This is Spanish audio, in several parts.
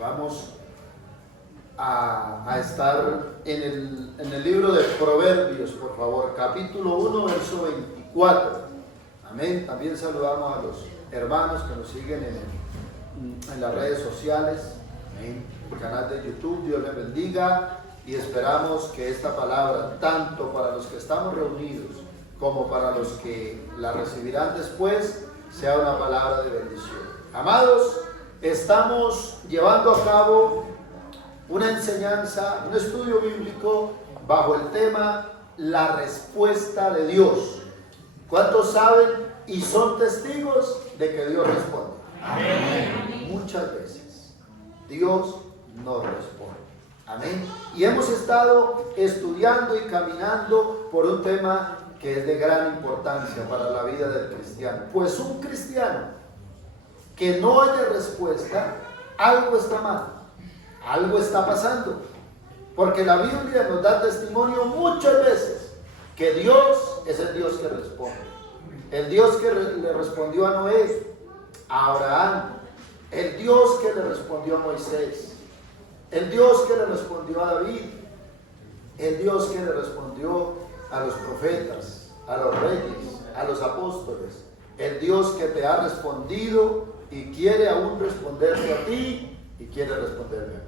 Vamos a estar en el libro de Proverbios, por favor, capítulo 1, verso 24. Amén. También saludamos a los hermanos que nos siguen en las redes sociales, amén, el canal de YouTube. Dios les bendiga y esperamos que esta palabra, tanto para los que estamos reunidos como para los que la recibirán después, sea una palabra de bendición. Amados, estamos llevando a cabo una enseñanza, un estudio bíblico bajo el tema la respuesta de Dios. ¿Cuántos saben y son testigos de que Dios responde? Amén. Muchas veces Dios nos responde. Amén. Y hemos estado estudiando y caminando por un tema que es de gran importancia para la vida del cristiano. Pues un cristiano que no haya respuesta, algo está mal, algo está pasando. Porque la Biblia nos da testimonio muchas veces que Dios es el Dios que responde. El Dios que le respondió a Noé, a Abraham, el Dios que le respondió a Moisés, el Dios que le respondió a David, el Dios que le respondió a los profetas, a los reyes, a los apóstoles, el Dios que te ha respondido y quiere aún responderte a ti y quiere responderme a mí.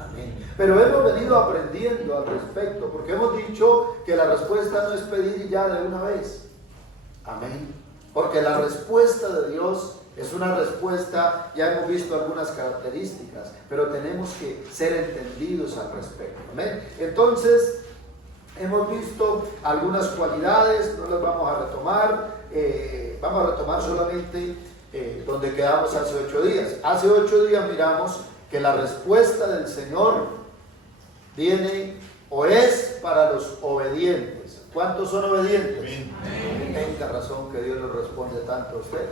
Amén. Pero hemos venido aprendiendo al respecto, porque hemos dicho que la respuesta no es pedir ya de una vez. Amén. Porque la respuesta de Dios es una respuesta, ya hemos visto algunas características, pero tenemos que ser entendidos al respecto. Amén. Entonces, hemos visto algunas cualidades, no las vamos a retomar, vamos a retomar solamente donde quedamos hace 8 días. Hace 8 días miramos que la respuesta del Señor viene o es para los obedientes. ¿Cuántos son obedientes? Amén. Tenga razón que Dios nos responde tanto a usted.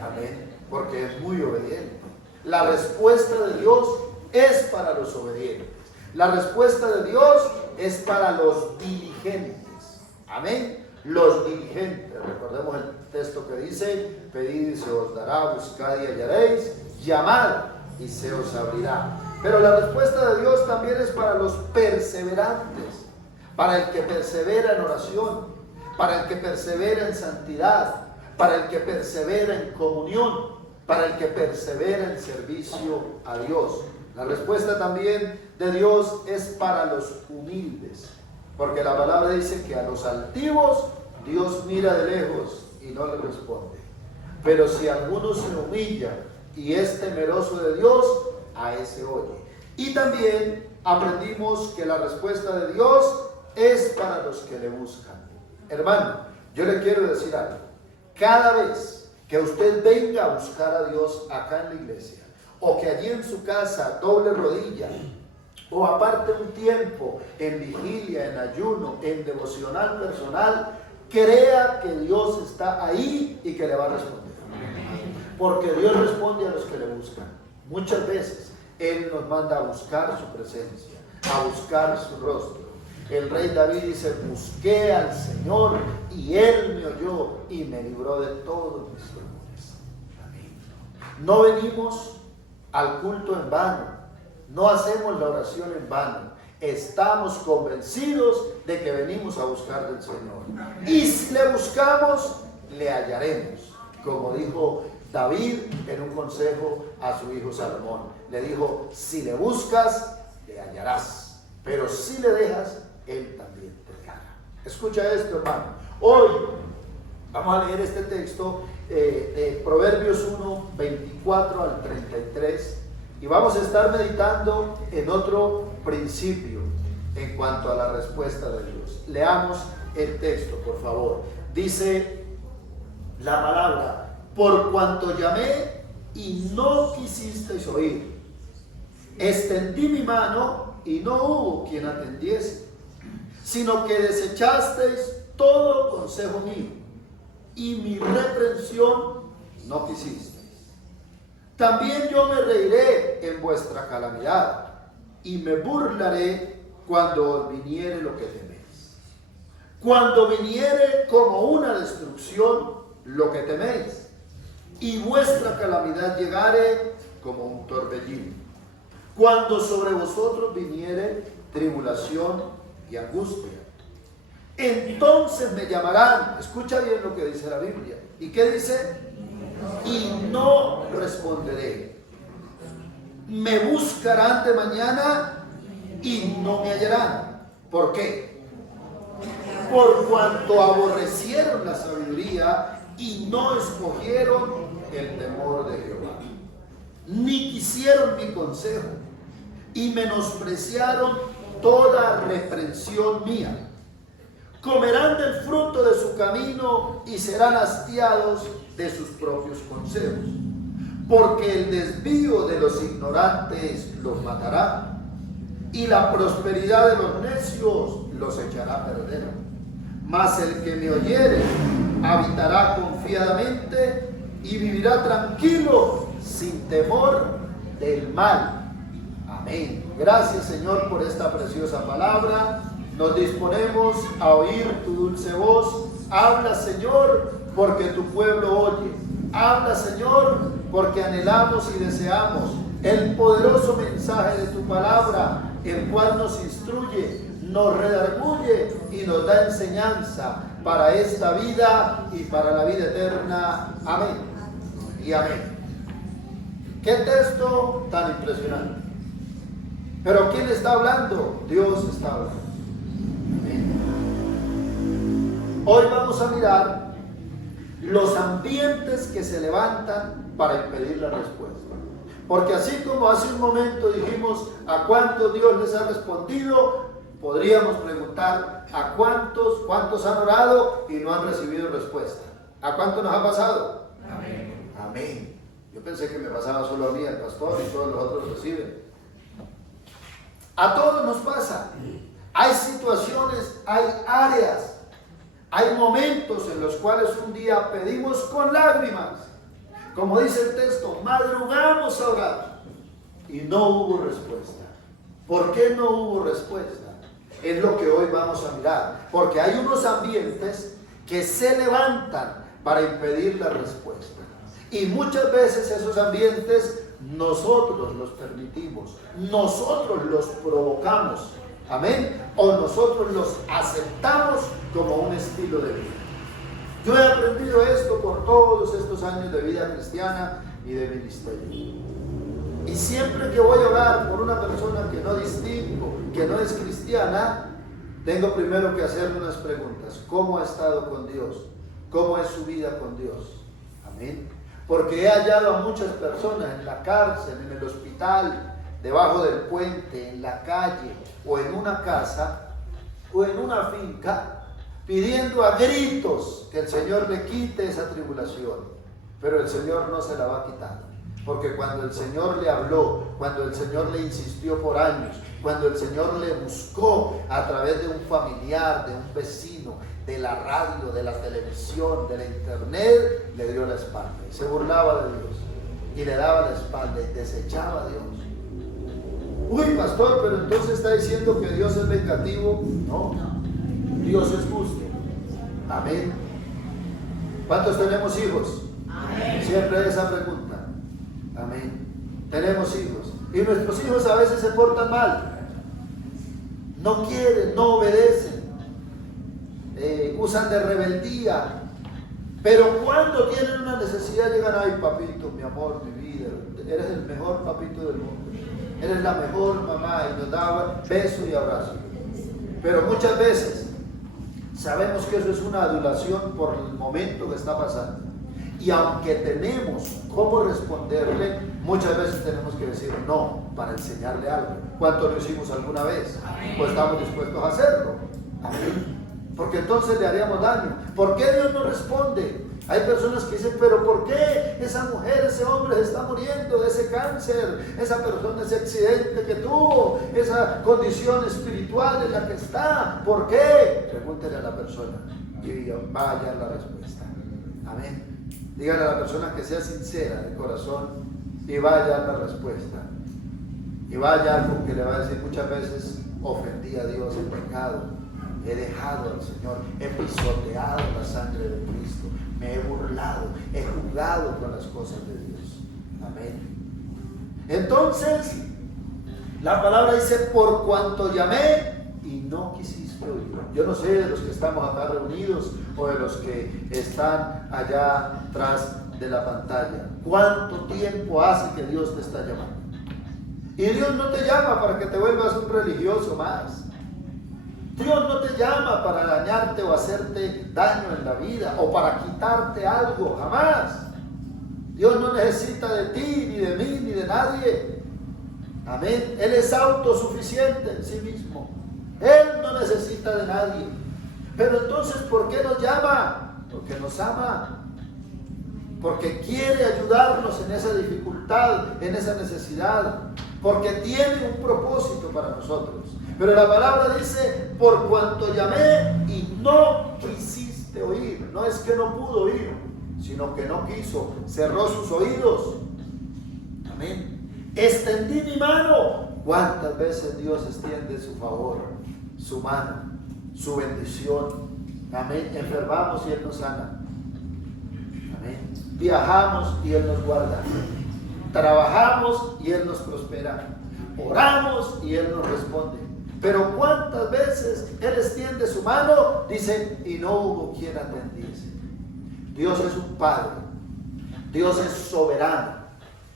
Amén. Porque es muy obediente. La respuesta de Dios es para los obedientes. La respuesta de Dios es para los diligentes. Amén. Los diligentes. Recordemos el texto que dice: pedid y se os dará, buscad y hallaréis, llamad y se os abrirá. Pero la respuesta de Dios también es para los perseverantes, para el que persevera en oración, para el que persevera en santidad, para el que persevera en comunión, para el que persevera en servicio a Dios. La respuesta también de Dios es para los humildes, porque la palabra dice que a los altivos Dios mira de lejos y no les responde. Pero si alguno se humilla y es temeroso de Dios, a ese oye. Y también aprendimos que la respuesta de Dios es para los que le buscan. Hermano, yo le quiero decir algo. Cada vez que usted venga a buscar a Dios acá en la iglesia, o que allí en su casa doble rodilla, o aparte un tiempo en vigilia, en ayuno, en devocional personal, crea que Dios está ahí y que le va a responder. Porque Dios responde a los que le buscan. Muchas veces Él nos manda a buscar su presencia, a buscar su rostro. El rey David dice: busqué al Señor y Él me oyó y me libró de todos mis temores. Amén. No venimos al culto en vano, no hacemos la oración en vano. Estamos convencidos de que venimos a buscar del Señor. Y si le buscamos, le hallaremos. Como dijo David en un consejo a su hijo Salomón. Le dijo: si le buscas, le hallarás. Pero si le dejas, Él también te dejará. Escucha esto, hermano. Hoy vamos a leer este texto de Proverbios 1, 24 al 33. Y vamos a estar meditando en otro principio en cuanto a la respuesta de Dios. Leamos el texto, por favor. Dice la palabra: por cuanto llamé y no quisisteis oír, extendí mi mano y no hubo quien atendiese, sino que desechasteis todo consejo mío y mi reprensión no quisisteis. También yo me reiré en vuestra calamidad y me burlaré cuando os viniere lo que teméis. Cuando viniere como una destrucción lo que teméis, y vuestra calamidad llegare como un torbellino. cuando sobre vosotros viniere tribulación y angustia. Entonces me llamarán. Escucha bien lo que dice la Biblia. ¿Y qué dice? Y no responderé. Me buscarán de mañana y no me hallarán. ¿Por qué? Por cuanto aborrecieron la sabiduría y no escogieron el temor de Jehová, ni quisieron mi consejo, y menospreciaron toda reprensión mía. Comerán del fruto de su camino y serán hastiados de sus propios consejos, porque el desvío de los ignorantes los matará, y la prosperidad de los necios los echará a perder. Mas el que me oyere habitará confiadamente y vivirá tranquilo, sin temor del mal. Amén. Gracias, Señor, por esta preciosa palabra. Nos disponemos a oír tu dulce voz. Habla, Señor, porque tu pueblo oye. Habla, Señor, porque anhelamos y deseamos el poderoso mensaje de tu palabra, el cual nos instruye, nos redarguye y nos da enseñanza para esta vida y para la vida eterna. Amén y amén. Qué texto tan impresionante. Pero ¿quién está hablando? Dios está hablando. Amén. Hoy vamos a mirar los ambientes que se levantan para impedir la respuesta. Porque así como hace un momento dijimos a cuántos Dios les ha respondido, podríamos preguntar a cuántos han orado y no han recibido respuesta. ¿A cuántos nos ha pasado? Amén. Amén. Yo pensé que me pasaba solo a mí, al pastor, y todos los otros reciben. A todos nos pasa. Hay situaciones, hay áreas, hay momentos en los cuales un día pedimos con lágrimas. Como dice el texto, madrugamos a orar y no hubo respuesta. ¿Por qué no hubo respuesta? Es lo que hoy vamos a mirar. Porque hay unos ambientes que se levantan para impedir la respuesta. Y muchas veces esos ambientes nosotros los permitimos, nosotros los provocamos. Amén. O nosotros los aceptamos como un estilo de vida. Yo he aprendido esto por todos estos años de vida cristiana y de ministerio. Y siempre que voy a orar por una persona que no distingo, que no es cristiana, tengo primero que hacerle unas preguntas. ¿Cómo ha estado con Dios? ¿Cómo es su vida con Dios? Amén. Porque he hallado a muchas personas en la cárcel, en el hospital, debajo del puente, en la calle, o en una casa, o en una finca, pidiendo a gritos que el Señor le quite esa tribulación. Pero el Señor no se la va a quitar. Porque cuando el Señor le habló, cuando el Señor le insistió por años, cuando el Señor le buscó a través de un familiar, de un vecino, de la radio, de la televisión, de la internet, le dio la espalda. Y se burlaba de Dios. Y le daba la espalda y desechaba a Dios. Uy, pastor, pero entonces está diciendo que Dios es vengativo. No, Dios es justo. Amén. ¿Cuántos tenemos hijos? Amén. Siempre esa pregunta. Amén. Tenemos hijos. Y nuestros hijos a veces se portan mal. No quieren, no obedecen. Usan de rebeldía. Pero cuando tienen una necesidad llegan, ay papito, mi amor, mi vida, eres el mejor papito del mundo. Eres la mejor mamá, y nos daba beso y abrazo. Pero muchas veces sabemos que eso es una adulación por el momento que está pasando. Y aunque tenemos cómo responderle, muchas veces tenemos que decir no para enseñarle algo. ¿Cuánto lo hicimos alguna vez? Pues estamos dispuestos a hacerlo. Amén. Porque entonces le haríamos daño. ¿Por qué Dios no responde? Hay personas que dicen, pero ¿por qué esa mujer, ese hombre se está muriendo de ese cáncer? Esa persona, ese accidente que tuvo, esa condición espiritual en la que está. ¿Por qué? Pregúntele a la persona y va a hallar la respuesta. Amén. Dígale a la persona que sea sincera de corazón y va a hallar la respuesta. Y va a hallar porque le va a decir muchas veces, ofendí a Dios en pecado. He dejado al Señor, he pisoteado la sangre de Cristo, me he burlado, he jugado con las cosas de Dios. Amén. Entonces, La palabra dice, por cuanto llamé y no quisiste oír. Yo no sé de los que estamos acá reunidos o de los que están allá atrás de la pantalla, ¿cuánto tiempo hace que Dios te está llamando? Y Dios no te llama para que te vuelvas un religioso más. Dios no te llama para dañarte o hacerte daño en la vida o para quitarte algo, jamás. Dios no necesita de ti, ni de mí, ni de nadie. Amén. Él es autosuficiente en sí mismo. Él no necesita de nadie. Pero entonces, ¿por qué nos llama? Porque nos ama. Porque quiere ayudarnos en esa dificultad, en esa necesidad. Porque tiene un propósito para nosotros. Pero la palabra dice, por cuanto llamé y no quisiste oír. No es que no pudo oír, sino que no quiso. Cerró sus oídos. Amén. Extendí mi mano. ¿Cuántas veces Dios extiende su favor, su mano, su bendición? Amén. Enfermamos y Él nos sana. Amén. Viajamos y Él nos guarda. Trabajamos y Él nos prospera. Oramos y Él nos responde. Pero ¿cuántas veces Él extiende su mano? Dice, y no hubo quien atendiese. Dios es un Padre. Dios es soberano.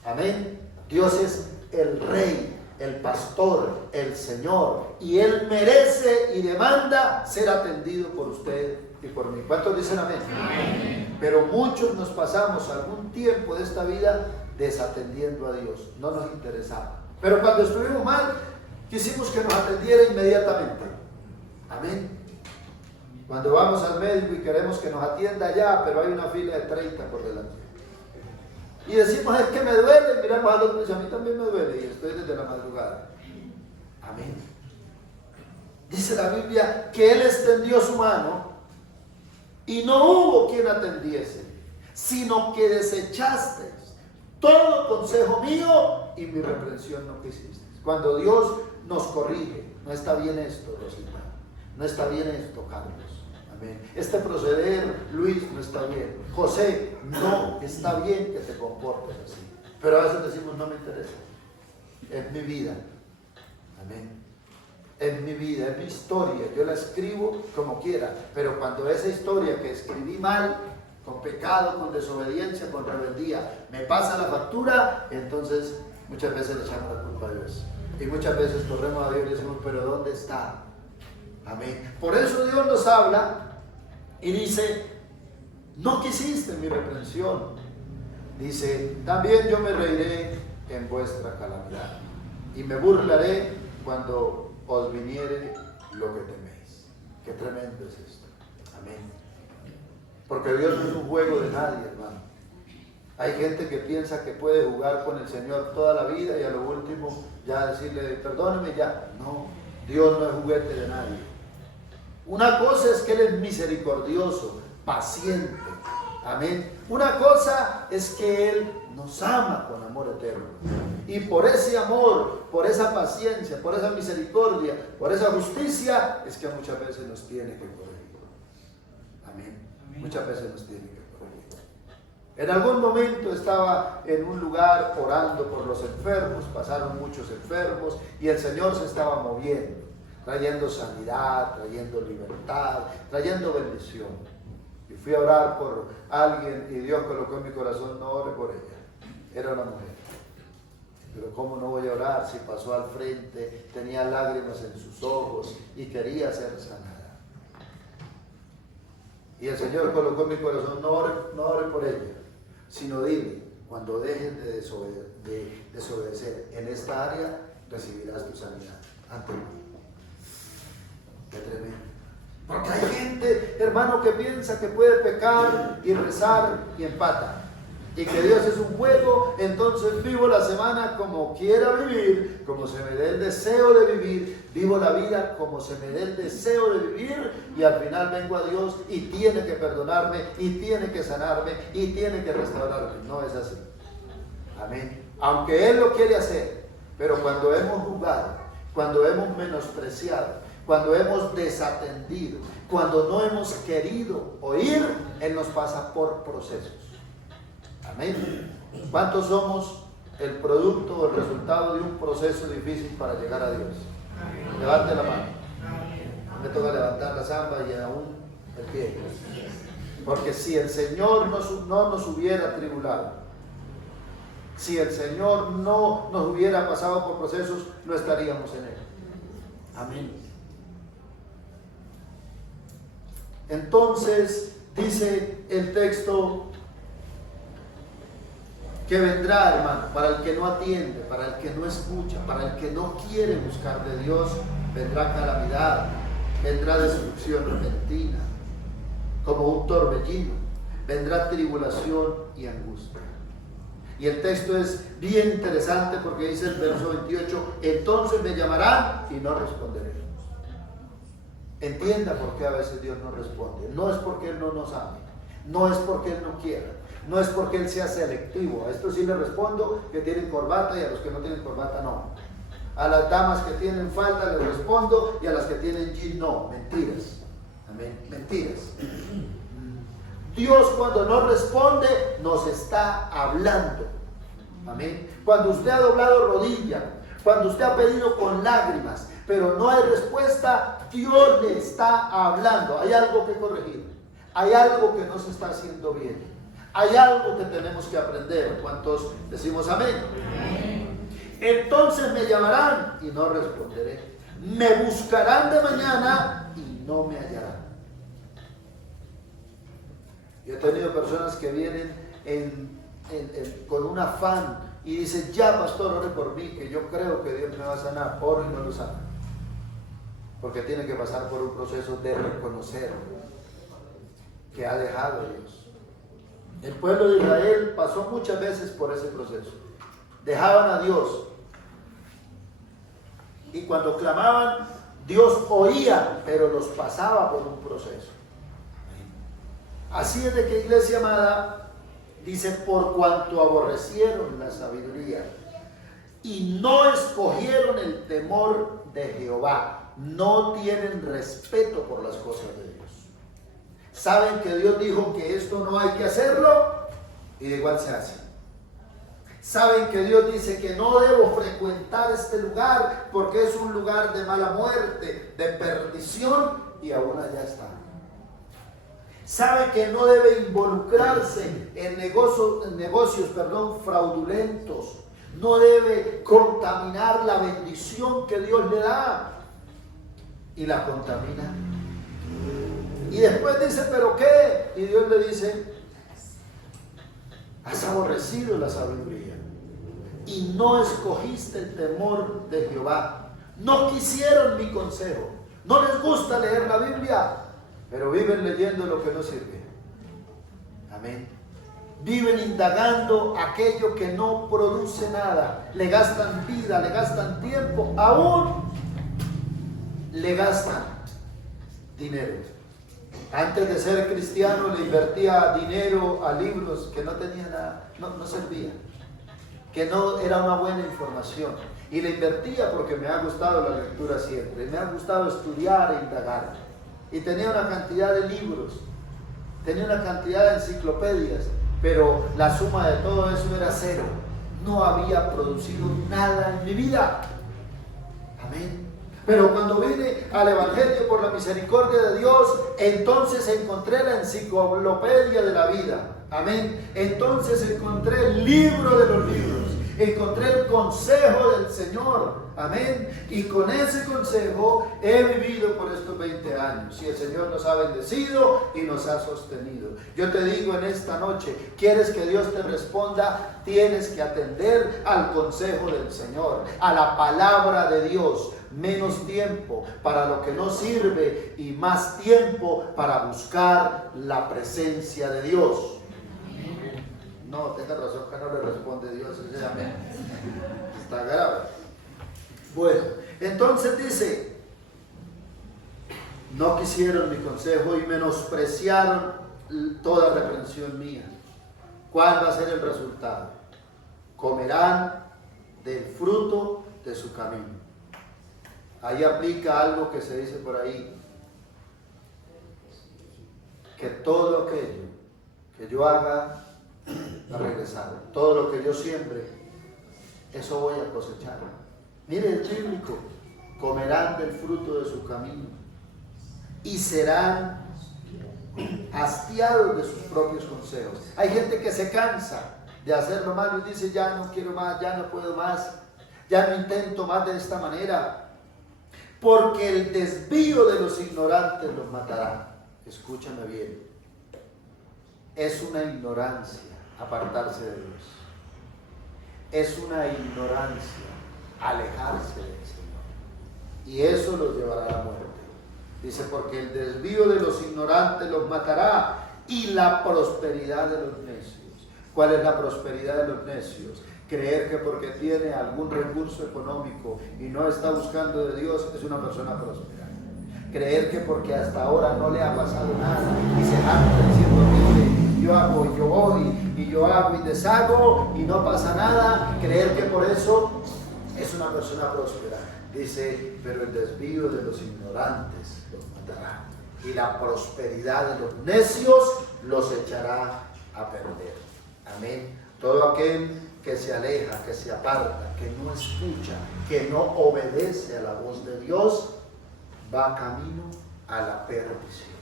Amén. Dios es el Rey, el Pastor, el Señor. Y Él merece y demanda ser atendido por usted y por mí. ¿Cuántos dicen amén? Amén. Pero muchos nos pasamos algún tiempo de esta vida desatendiendo a Dios. No nos interesaba. Pero cuando estuvimos mal, quisimos que nos atendiera inmediatamente. Amén. Cuando vamos al médico y queremos que nos atienda allá, pero hay una fila de 30 por delante. Y decimos, es que me duele, y miramos al otro y dice, a mí también me duele, y estoy desde la madrugada. Amén. Dice la Biblia que Él extendió su mano y no hubo quien atendiese, sino que desechaste todo consejo mío y mi reprensión no quisiste. Cuando Dios nos corrige, no está bien esto, Rosita, no está bien esto, Carlos. Amén. Este proceder, Luis, no está bien. José, no está bien que te comportes así. Pero a veces decimos, no me interesa. Es mi vida. Amén. Es mi vida, es mi historia. Yo la escribo como quiera. Pero cuando esa historia que escribí mal, con pecado, con desobediencia, con rebeldía, me pasa la factura, entonces muchas veces le echamos la culpa a Dios. Y muchas veces corremos a Dios y decimos, pero ¿dónde está? Amén. Por eso Dios nos habla y dice, no quisiste mi reprensión. Dice, también yo me reiré en vuestra calamidad y me burlaré cuando os viniere lo que teméis. Qué tremendo es esto. Amén. Porque Dios no es un juego de nadie, hermano. Hay gente que piensa que puede jugar con el Señor toda la vida y a lo último ya decirle, perdóneme ya. No, Dios no es juguete de nadie. Una cosa es que Él es misericordioso, paciente. Amén. Una cosa es que Él nos ama con amor eterno. Y por ese amor, por esa paciencia, por esa misericordia, por esa justicia, es que muchas veces nos tiene que corregir. Amén. Muchas veces nos tiene que corregir. En algún momento estaba en un lugar orando por los enfermos, pasaron muchos enfermos y el Señor se estaba moviendo, trayendo sanidad, trayendo libertad, trayendo bendición. Y fui a orar por alguien y Dios colocó en mi corazón, no ore por ella. Era una mujer. Pero ¿cómo no voy a orar si pasó al frente, tenía lágrimas en sus ojos y quería ser sanada? Y el Señor colocó en mi corazón, no ore por ella, sino dile, cuando dejes de desobedecer en esta área, recibirás tu sanidad ante mí. Qué tremendo. Porque hay gente, hermano, que piensa que puede pecar y rezar y empata. Y que Dios es un juego, entonces vivo la semana como quiera vivir, como se me dé el deseo de vivir, vivo la vida como se me dé el deseo de vivir y al final vengo a Dios y tiene que perdonarme y tiene que sanarme y tiene que restaurarme. No es así. Amén. Aunque Él lo quiere hacer, pero cuando hemos jugado, cuando hemos menospreciado, cuando hemos desatendido, cuando no hemos querido oír, Él nos pasa por procesos. Amén. ¿Cuántos somos el producto o el resultado de un proceso difícil para llegar a Dios? Levante la mano. Me toca levantar la samba y aún el pie. Porque si el Señor no nos hubiera tribulado, si el Señor no nos hubiera pasado por procesos, no estaríamos en Él. Amén. Entonces, dice el texto que vendrá, hermano, para el que no atiende, para el que no escucha, para el que no quiere buscar de Dios, vendrá calamidad, vendrá destrucción repentina, como un torbellino, vendrá tribulación y angustia. Y el texto es bien interesante porque dice el verso 28, entonces me llamarán y no responderé. Entienda por qué a veces Dios no responde. No es porque Él no nos ame, no es porque Él no quiera, no es porque Él sea selectivo. A esto sí le respondo que tienen corbata y a los que no tienen corbata no. A las damas que tienen falda les respondo y a las que tienen jean no. Mentiras. Amén. Mentiras. Dios cuando no responde nos está hablando. Amén. Cuando usted ha doblado rodilla, cuando usted ha pedido con lágrimas, pero no hay respuesta, Dios le está hablando. Hay algo que corregir. Hay algo que no se está haciendo bien. Hay algo que tenemos que aprender. ¿Cuántos decimos amén? Entonces me llamarán y no responderé. Me buscarán de mañana y no me hallarán. Yo he tenido personas que vienen con un afán y dicen, ya pastor, ore por mí, que yo creo que Dios me va a sanar. Oro y no lo sana. Porque tiene que pasar por un proceso de reconocer que ha dejado a Dios. El pueblo de Israel pasó muchas veces por ese proceso. Dejaban a Dios. Y cuando clamaban, Dios oía, pero los pasaba por un proceso. Así es de que, iglesia amada, dice, por cuanto aborrecieron la sabiduría y no escogieron el temor de Jehová, no tienen respeto por las cosas de Dios. Saben que Dios dijo que esto no hay que hacerlo y de igual se hace. Saben que Dios dice que no debo frecuentar este lugar porque es un lugar de mala muerte, de perdición, y aún allá está. Sabe que no debe involucrarse en negocios fraudulentos. No debe contaminar la bendición que Dios le da. Y la contamina. Y después dice, ¿pero qué? Y Dios le dice, has aborrecido la sabiduría y no escogiste el temor de Jehová. No quisieron mi consejo. No les gusta leer la Biblia, pero viven leyendo lo que no sirve. Amén. Viven indagando aquello que no produce nada. Le gastan vida, le gastan tiempo, aún le gastan dinero. Antes de ser cristiano le invertía dinero a libros que no tenía nada, no servía, que no era una buena información. Y le invertía porque me ha gustado la lectura siempre, me ha gustado estudiar e indagar. Y tenía una cantidad de libros, tenía una cantidad de enciclopedias, pero la suma de todo eso era cero. No había producido nada en mi vida. Amén. Pero cuando vine al Evangelio por la misericordia de Dios, entonces encontré la enciclopedia de la vida. Amén. Entonces encontré el libro de los libros. Encontré el consejo del Señor. Amén. Y con ese consejo he vivido por estos 20 años. Y el Señor nos ha bendecido y nos ha sostenido. Yo te digo en esta noche, ¿quieres que Dios te responda? Tienes que atender al consejo del Señor, a la palabra de Dios. Menos tiempo para lo que no sirve y más tiempo para buscar la presencia de Dios. No, tenga razón que no le responde Dios. Amén. Está grave. Bueno, entonces dice, no quisieron mi consejo y menospreciaron toda reprensión mía. ¿Cuál va a ser el resultado? Comerán del fruto de su camino. Ahí aplica algo que se dice por ahí, que todo aquello que yo haga va a regresar, todo lo que yo siembre eso voy a cosechar. Mire, es bíblico, comerán del fruto de su camino y serán hastiados de sus propios consejos. Hay gente que se cansa de hacer lo malo y dice, ya no quiero más, ya no puedo más, ya no intento más de esta manera, porque el desvío de los ignorantes los matará. Escúchame bien, es una ignorancia apartarse de Dios, es una ignorancia alejarse del Señor, y eso los llevará a la muerte. Dice, porque el desvío de los ignorantes los matará, y la prosperidad de los necios. ¿Cuál es la prosperidad de los necios? Creer que porque tiene algún recurso económico y no está buscando de Dios es una persona próspera. Creer que porque hasta ahora no le ha pasado nada y se jacta diciendo, mire, yo hago y yo voy y yo hago y deshago y no pasa nada, creer que por eso es una persona próspera. Dice, pero el desvío de los ignorantes los matará, y la prosperidad de los necios los echará a perder. Amén. Todo aquel que se aleja, que se aparta, que no escucha, que no obedece a la voz de Dios, va camino a la perdición.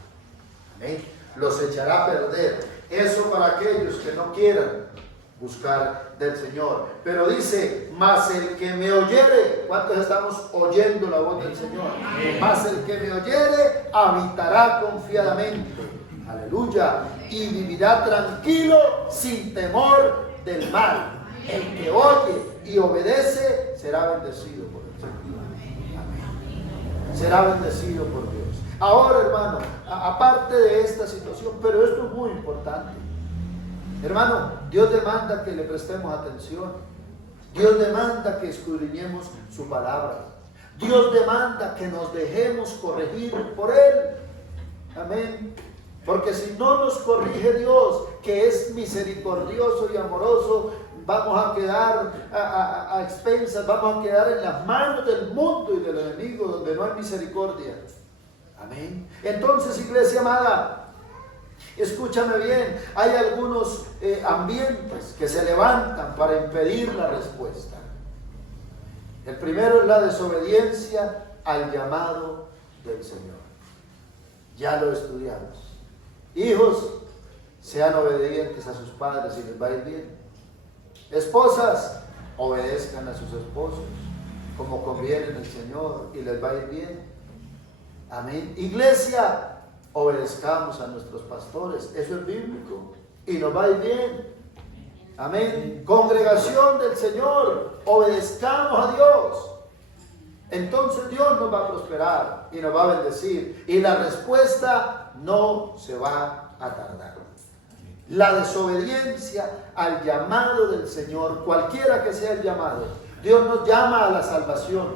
Amén. Los echará a perder. Eso para aquellos que no quieran buscar del Señor. Pero dice, mas el que me oyere, ¿cuántos estamos oyendo la voz del Señor? Mas el que me oyere habitará confiadamente, aleluya, y vivirá tranquilo sin temor del mal. El que oye y obedece será bendecido por el Señor. Amén. Será bendecido por Dios. Ahora, hermano, aparte de esta situación, pero esto es muy importante. Hermano, Dios demanda que le prestemos atención. Dios demanda que escudriñemos su palabra. Dios demanda que nos dejemos corregir por Él. Amén. Porque si no nos corrige Dios, que es misericordioso y amoroso, vamos a quedar a expensas, vamos a quedar en las manos del mundo y del enemigo, donde no hay misericordia. Amén. Entonces, iglesia amada, escúchame bien, hay algunos ambientes que se levantan para impedir la respuesta. El primero es la desobediencia al llamado del Señor. Ya lo estudiamos. Hijos, sean obedientes a sus padres y les va a ir bien. Esposas, obedezcan a sus esposos como conviene en el Señor y les va a ir bien. Amén. Iglesia, obedezcamos a nuestros pastores, eso es bíblico y nos va a ir bien. Amén. Congregación del Señor, obedezcamos a Dios. Entonces Dios nos va a prosperar y nos va a bendecir, y la respuesta no se va a tardar. La desobediencia al llamado del Señor, cualquiera que sea el llamado, Dios nos llama a la salvación,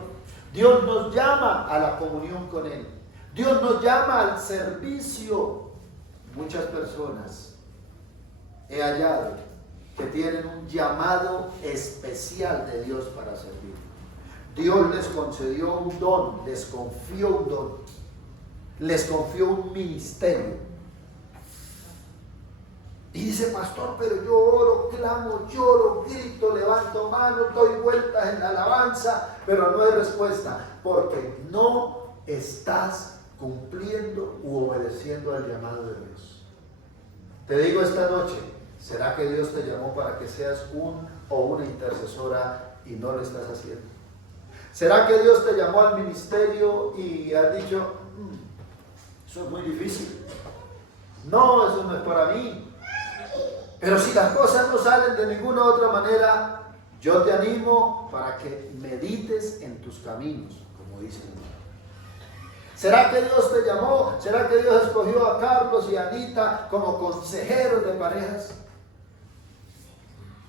Dios nos llama a la comunión con Él, Dios nos llama al servicio. Muchas personas he hallado que tienen un llamado especial de Dios para servir. Dios les concedió un don, les confió un don, les confió un ministerio. Y dice, pastor, pero yo oro, clamo, lloro, grito, levanto manos, doy vueltas en la alabanza, pero no hay respuesta, porque no estás cumpliendo u obedeciendo al llamado de Dios. Te digo esta noche, ¿será que Dios te llamó para que seas un o una intercesora y no lo estás haciendo? ¿Será que Dios te llamó al ministerio y has dicho, eso es muy difícil? No, eso no es para mí. Pero si las cosas no salen de ninguna otra manera, yo te animo para que medites en tus caminos, como dice el Señor. ¿Será que Dios te llamó? ¿Será que Dios escogió a Carlos y a Anita como consejeros de parejas?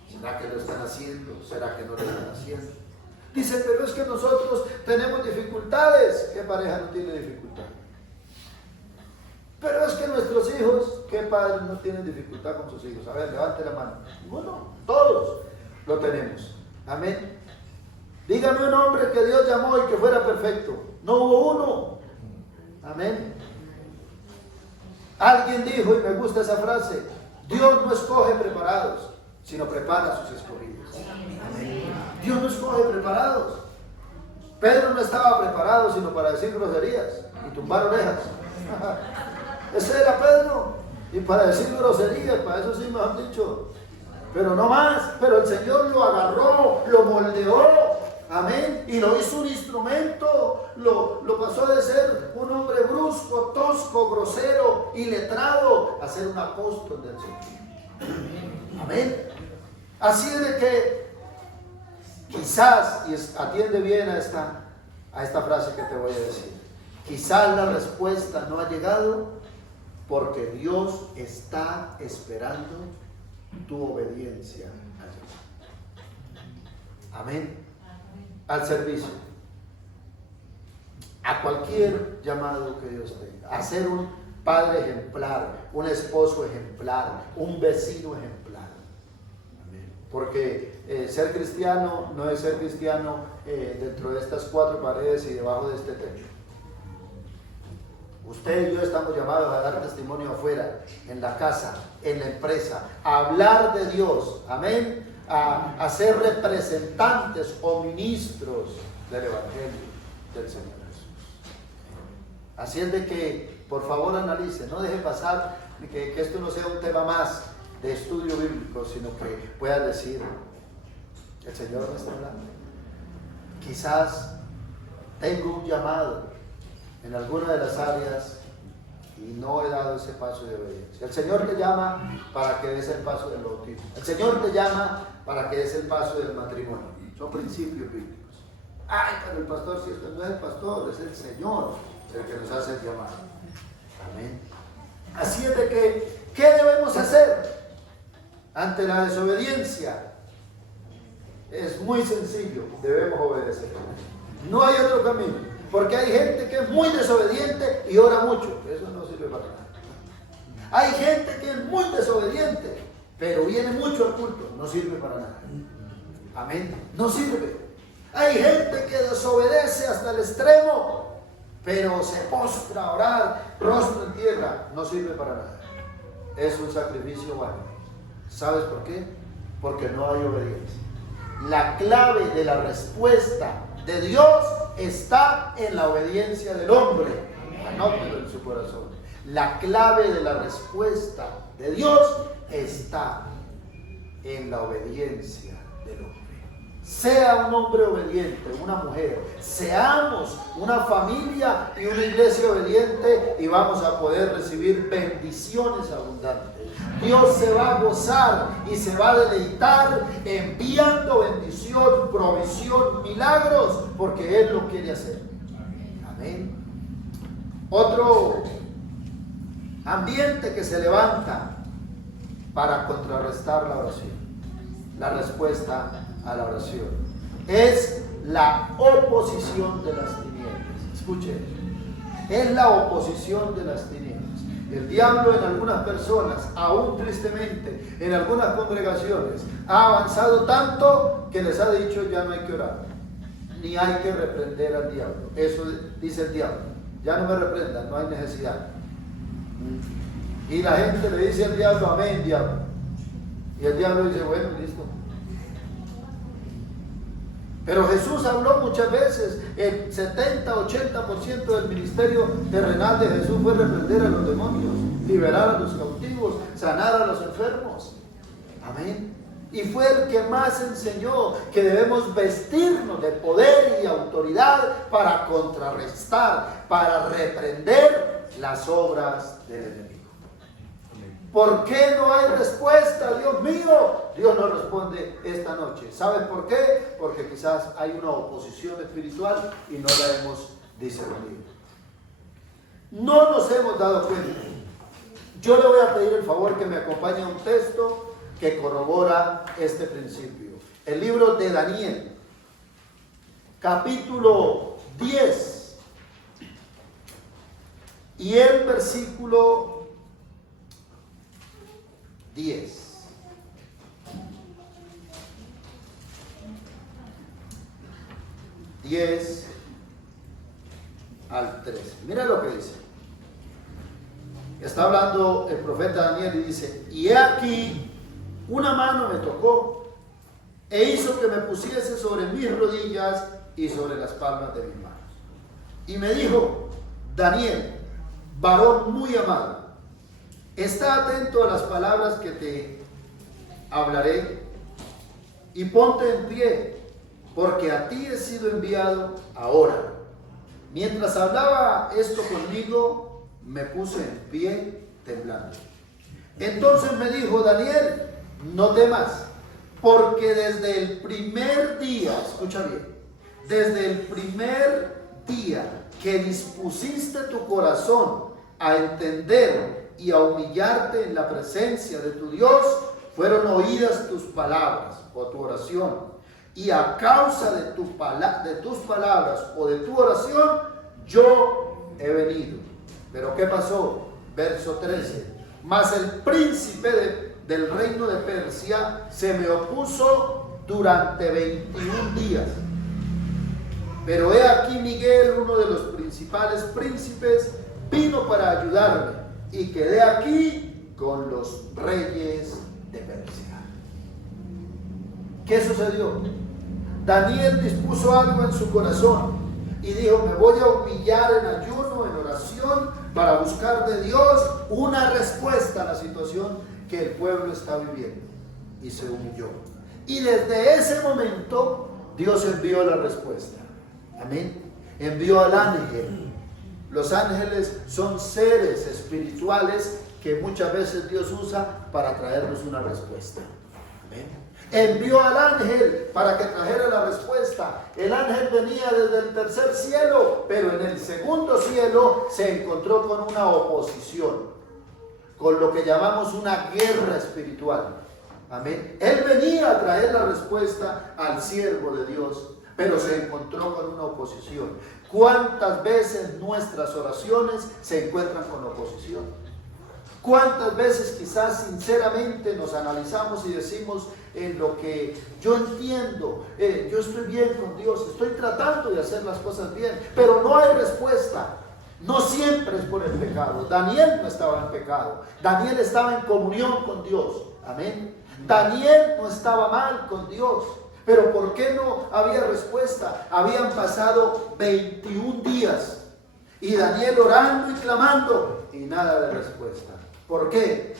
¿Será que lo están haciendo? ¿Será que no lo están haciendo? Dice, pero es que nosotros tenemos dificultades. ¿Qué pareja no tiene dificultad? Pero es que nuestros hijos, ¿qué padres no tienen dificultad con sus hijos? A ver, levante la mano. Bueno, todos lo tenemos. Amén. Dígame un hombre que Dios llamó y que fuera perfecto. No hubo uno. Amén. Alguien dijo, y me gusta esa frase, Dios no escoge preparados, sino prepara a sus escogidos. Dios nos coge preparados. Pedro no estaba preparado sino para decir groserías y tumbar orejas. Ese era Pedro. Y para decir groserías, para eso sí me han dicho. Pero no más. Pero el Señor lo agarró, lo moldeó. Amén. Y lo hizo un instrumento. Lo pasó de ser un hombre brusco, tosco, grosero, iletrado, a ser un apóstol del Señor. Amén. Así es de que quizás, y atiende bien a esta frase que te voy a decir, quizás la respuesta no ha llegado porque Dios está esperando tu obediencia a Dios. Amén. Al servicio, a cualquier llamado que Dios tenga, a ser un padre ejemplar, un esposo ejemplar, un vecino ejemplar. Amén. Porque ser cristiano no es ser cristiano dentro de estas cuatro paredes y debajo de este techo. Usted y yo estamos llamados a dar testimonio afuera, en la casa, en la empresa, a hablar de Dios, amén, a ser representantes o ministros del Evangelio del Señor Jesús. Así es de que, por favor, analice, no deje pasar que esto no sea un tema más de estudio bíblico, sino que pueda decir, el Señor me está hablando. Quizás tengo un llamado en alguna de las áreas y no he dado ese paso de obediencia. El Señor te llama para que des el paso del bautismo. El Señor te llama para que des el paso del matrimonio. Son principios bíblicos. Ay, pero el pastor, si esto no es el pastor, es el Señor el que nos hace el llamado. Amén. Así es de que, ¿qué debemos hacer ante la desobediencia? Es muy sencillo, debemos obedecer. No hay otro camino. Porque hay gente que es muy desobediente y ora mucho. Eso no sirve para nada. Hay gente que es muy desobediente, pero viene mucho al culto. No sirve para nada. Amén. No sirve. Hay gente que desobedece hasta el extremo, pero se postra a orar, rostro en tierra. No sirve para nada. Es un sacrificio vano. ¿Sabes por qué? Porque no hay obediencia. La clave de la respuesta de Dios está en la obediencia del hombre. Anótelo en su corazón. La clave de la respuesta de Dios está en la obediencia del hombre. Sea un hombre obediente, una mujer. Seamos una familia y una iglesia obediente y vamos a poder recibir bendiciones abundantes. Dios se va a gozar y se va a deleitar enviando bendición, provisión, milagros, porque Él lo quiere hacer. Amén. Otro ambiente que se levanta para contrarrestar la oración, la respuesta a la oración, es la oposición de las tinieblas. Escuchen, es la oposición de las tinieblas. El diablo en algunas personas, aún tristemente, en algunas congregaciones, ha avanzado tanto que les ha dicho ya no hay que orar, ni hay que reprender al diablo. Eso dice el diablo. Ya no me reprendan, no hay necesidad. Y la gente le dice al diablo, amén, diablo. Y el diablo dice, bueno, listo. Pero Jesús habló muchas veces. El 70-80% del ministerio terrenal de Jesús fue reprender a los demonios, liberar a los cautivos, sanar a los enfermos. Amén. Y fue el que más enseñó que debemos vestirnos de poder y autoridad para contrarrestar, para reprender las obras del enemigo. ¿Por qué no hay respuesta, Dios mío? Dios no responde esta noche. ¿Sabes por qué? Porque quizás hay una oposición espiritual y no la hemos discernido. No nos hemos dado cuenta. Yo le voy a pedir el favor que me acompañe a un texto que corrobora este principio. El libro de Daniel, capítulo 10 y el versículo 10. Al 13. Mira lo que dice. Está hablando el profeta Daniel y dice: y he aquí una mano me tocó e hizo que me pusiese sobre mis rodillas y sobre las palmas de mis manos. Y me dijo: Daniel, varón muy amado, está atento a las palabras que te hablaré y ponte en pie, porque a ti he sido enviado ahora. Mientras hablaba esto conmigo, me puse en pie temblando. Entonces me dijo: Daniel, no temas, porque desde el primer día, escucha bien, desde el primer día que dispusiste tu corazón a entender y a humillarte en la presencia de tu Dios, fueron oídas tus palabras o tu oración. Y a causa de tus palabras o de tu oración, yo he venido. Pero ¿qué pasó? Verso 13. Mas el príncipe del reino de Persia se me opuso durante 21 días. Pero he aquí Miguel, uno de los principales príncipes, vino para ayudarme, y quedé aquí con los reyes de Persia. ¿Qué sucedió? Daniel dispuso algo en su corazón y dijo: me voy a humillar en ayuno, en oración, para buscar de Dios una respuesta a la situación que el pueblo está viviendo. Y se humilló. Y desde ese momento Dios envió la respuesta. Amén. Envió al ángel. Los ángeles son seres espirituales que muchas veces Dios usa para traernos una respuesta. Amén. Envió al ángel para que trajera la respuesta. El ángel venía desde el tercer cielo, pero en el segundo cielo se encontró con una oposición, con lo que llamamos una guerra espiritual. Amén. Él venía a traer la respuesta al siervo de Dios, pero se encontró con una oposición. ¿Cuántas veces nuestras oraciones se encuentran con oposición? ¿Cuántas veces quizás sinceramente nos analizamos y decimos: en lo que yo entiendo, yo estoy bien con Dios, estoy tratando de hacer las cosas bien, pero no hay respuesta? No siempre es por el pecado. Daniel no estaba en pecado. Daniel estaba en comunión con Dios. Amén. Daniel no estaba mal con Dios. Pero ¿por qué no había respuesta? Habían pasado 21 días y Daniel orando y clamando y nada de respuesta. ¿Por qué?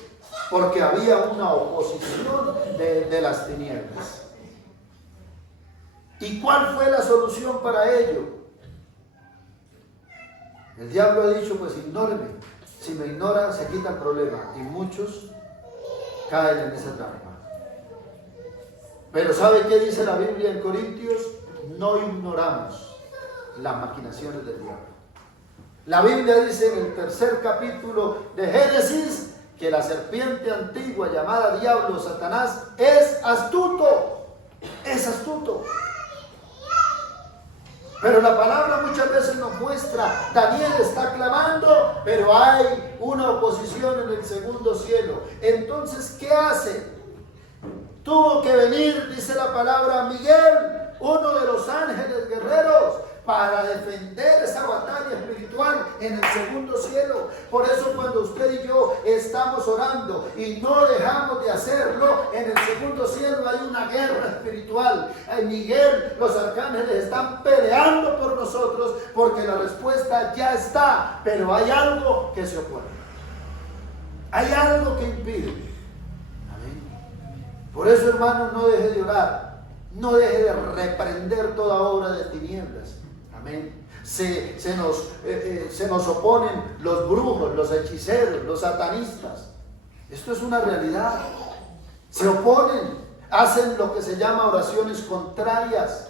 Porque había una oposición de las tinieblas. ¿Y cuál fue la solución para ello? El diablo ha dicho: pues ignóreme. Si me ignora, se quita el problema. Y muchos caen en esa trampa. Pero ¿sabe qué dice la Biblia en Corintios? No ignoramos las maquinaciones del diablo. La Biblia dice en el 3er capítulo de Génesis que la serpiente antigua llamada diablo, Satanás, es astuto. Es astuto. Pero la palabra muchas veces nos muestra: Daniel está clamando, pero hay una oposición en el segundo cielo. Entonces, ¿qué hace? Tuvo que venir, dice la palabra, Miguel, uno de los ángeles guerreros, para defender esa batalla espiritual en el segundo cielo. Por eso cuando usted y yo estamos orando y no dejamos de hacerlo, en el segundo cielo hay una guerra espiritual. Miguel, los arcángeles están peleando por nosotros, porque la respuesta ya está, pero hay algo que se opone. Hay algo que impide. Por eso, hermanos, no deje de orar, no deje de reprender toda obra de tinieblas. Amén. Se nos oponen los brujos, los hechiceros, los satanistas. Esto es una realidad. Se oponen, hacen lo que se llama oraciones contrarias.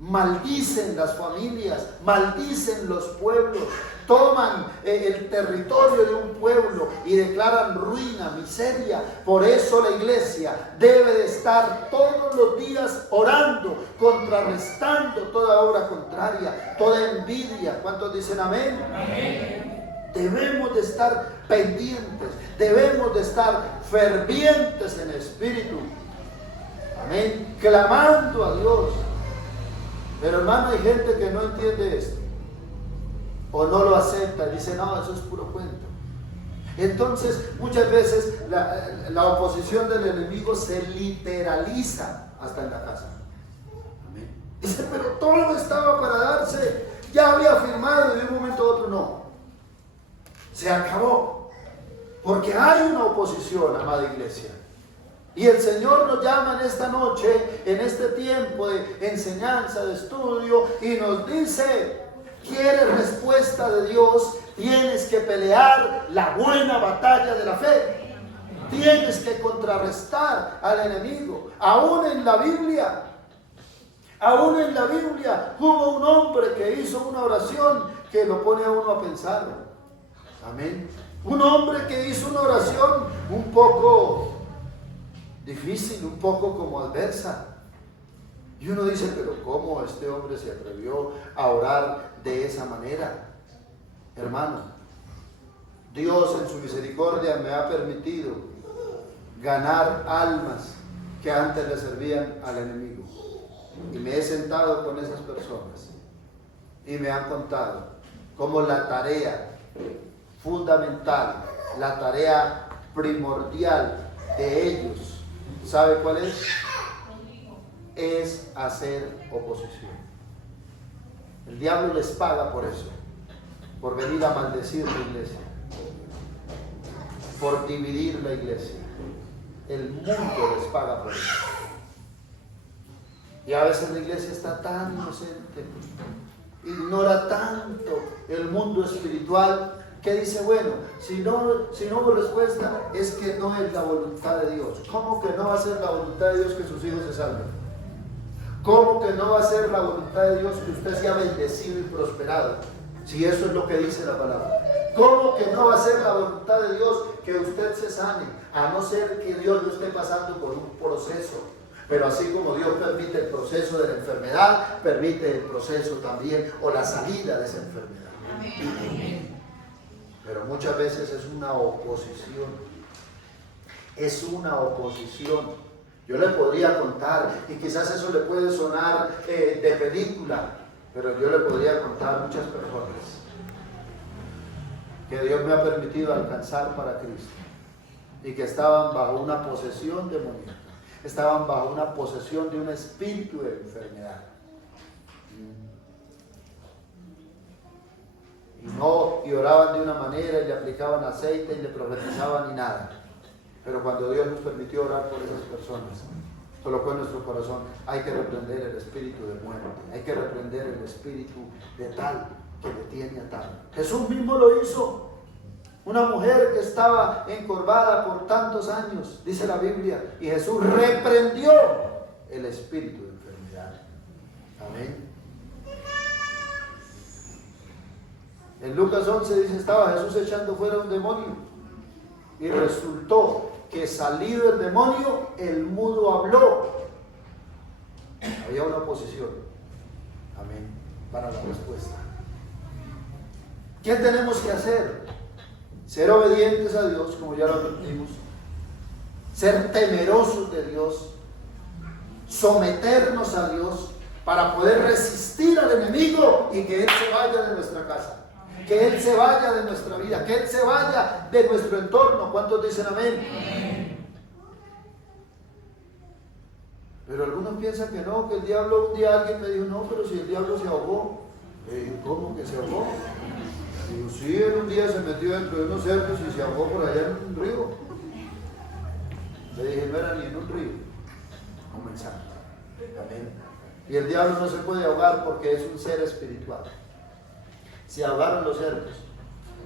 Maldicen las familias, maldicen los pueblos, toman el territorio de un pueblo y declaran ruina, miseria. Por eso la iglesia debe de estar todos los días orando, contrarrestando toda obra contraria, toda envidia. ¿Cuántos dicen amén? Amén. Debemos de estar pendientes, debemos de estar fervientes en espíritu. Amén. Clamando a Dios. Pero hermano, hay gente que no entiende esto o no lo acepta, dice: no, eso es puro cuento. Entonces, muchas veces la oposición del enemigo se literaliza hasta en la casa. Amén. Dice, pero todo estaba para darse, ya había firmado y de un momento a otro no. Se acabó. Porque hay una oposición, amada iglesia. Y el Señor nos llama en esta noche, en este tiempo de enseñanza, de estudio, y nos dice, ¿quieres respuesta de Dios? Tienes que pelear la buena batalla de la fe. Tienes que contrarrestar al enemigo. Aún en la Biblia hubo un hombre que hizo una oración que lo pone a uno a pensar. Amén. Un hombre que hizo una oración un poco difícil, un poco como adversa. Y uno dice, pero ¿cómo este hombre se atrevió a orar de esa manera? Hermano, Dios en su misericordia me ha permitido ganar almas que antes le servían al enemigo. Y me he sentado con esas personas y me han contado cómo la tarea fundamental, la tarea primordial de ellos, ¿sabe cuál es? Es hacer oposición. El diablo les paga por eso, por venir a maldecir la iglesia, por dividir la iglesia. El mundo les paga por eso. Y a veces la iglesia está tan inocente, ignora tanto el mundo espiritual, que dice, bueno, si no hubo respuesta, es que no es la voluntad de Dios. ¿Cómo que no va a ser la voluntad de Dios que sus hijos se salven? ¿Cómo que no va a ser la voluntad de Dios que usted sea bendecido y prosperado? Si eso es lo que dice la palabra. ¿Cómo que no va a ser la voluntad de Dios que usted se sane? A no ser que Dios lo esté pasando por un proceso. Pero así como Dios permite el proceso de la enfermedad, permite el proceso también o la salida de esa enfermedad. Amén. Pero muchas veces es una oposición. Es una oposición. Yo le podría contar, y quizás eso le puede sonar de película, pero yo le podría contar muchas personas que Dios me ha permitido alcanzar para Cristo y que estaban bajo una posesión demoníaca, estaban bajo una posesión de un espíritu de enfermedad. Y oraban de una manera y le aplicaban aceite y le profetizaban y nada. Pero cuando Dios nos permitió orar por esas personas, colocó en nuestro corazón, hay que reprender el espíritu de muerte, hay que reprender el espíritu de tal que detiene a tal. Jesús mismo lo hizo. Una mujer que estaba encorvada por tantos años, dice la Biblia, y Jesús reprendió el espíritu de enfermedad. Amén. En Lucas 11 dice, estaba Jesús echando fuera un demonio y resultó que salido el demonio, el mudo habló. Había una oposición. Amén. Para la respuesta. ¿Qué tenemos que hacer? Ser obedientes a Dios, como ya lo advertimos. Ser temerosos de Dios. Someternos a Dios para poder resistir al enemigo y que Él se vaya de nuestra casa. Que Él se vaya de nuestra vida, que Él se vaya de nuestro entorno. ¿Cuántos dicen amén? Pero algunos piensan que no, que el diablo, un día alguien me dijo, no, pero si el diablo se ahogó. ¿Cómo que se ahogó? Digo, sí, él un día se metió dentro de unos cerdos y se ahogó por allá en un río. Le dije, no era ni en un río, comenzando. Amén. Y el diablo no se puede ahogar porque es un ser espiritual. Se ahogaron los cerdos,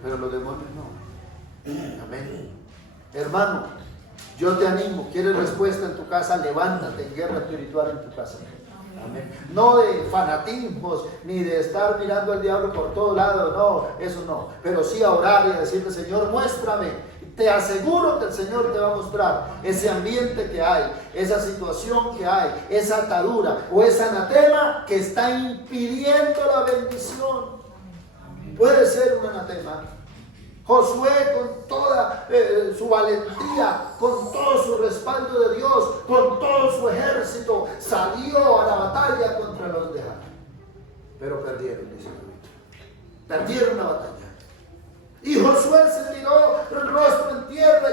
pero los demonios no. Amén. Hermano, yo te animo, ¿quieres respuesta en tu casa? Levántate en guerra espiritual en tu casa. Amén. No de fanatismos, ni de estar mirando al diablo por todo lado, no, eso no. Pero sí a orar y a decirle, Señor, muéstrame. Te aseguro que el Señor te va a mostrar ese ambiente que hay, esa situación que hay, esa atadura o ese anatema que está impidiendo la bendición. Puede ser un anatema. Josué con toda su valentía, con todo su respaldo de Dios, con todo su ejército, salió a la batalla contra los de Ai. Pero perdieron, dice la Biblia. Perdieron la batalla. Y Josué se tiró el rostro en tierra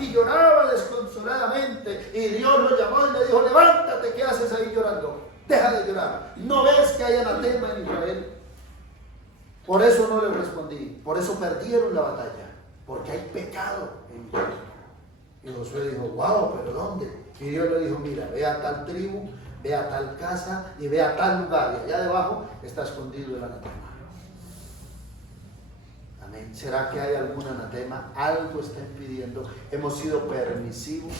y lloraba desconsoladamente. Y Dios lo llamó y le dijo: levántate, ¿qué haces ahí llorando? Deja de llorar. ¿No ves que hay anatema en Israel? Por eso no le respondí. Por eso perdieron la batalla. Porque hay pecado en Israel. Y Josué dijo: wow, ¿pero dónde? Y Dios le dijo: mira, ve a tal tribu, ve a tal casa y ve a tal lugar. Y allá debajo está escondido el anatema. Amén. ¿Será que hay algún anatema? Algo está impidiendo. Hemos sido permisivos.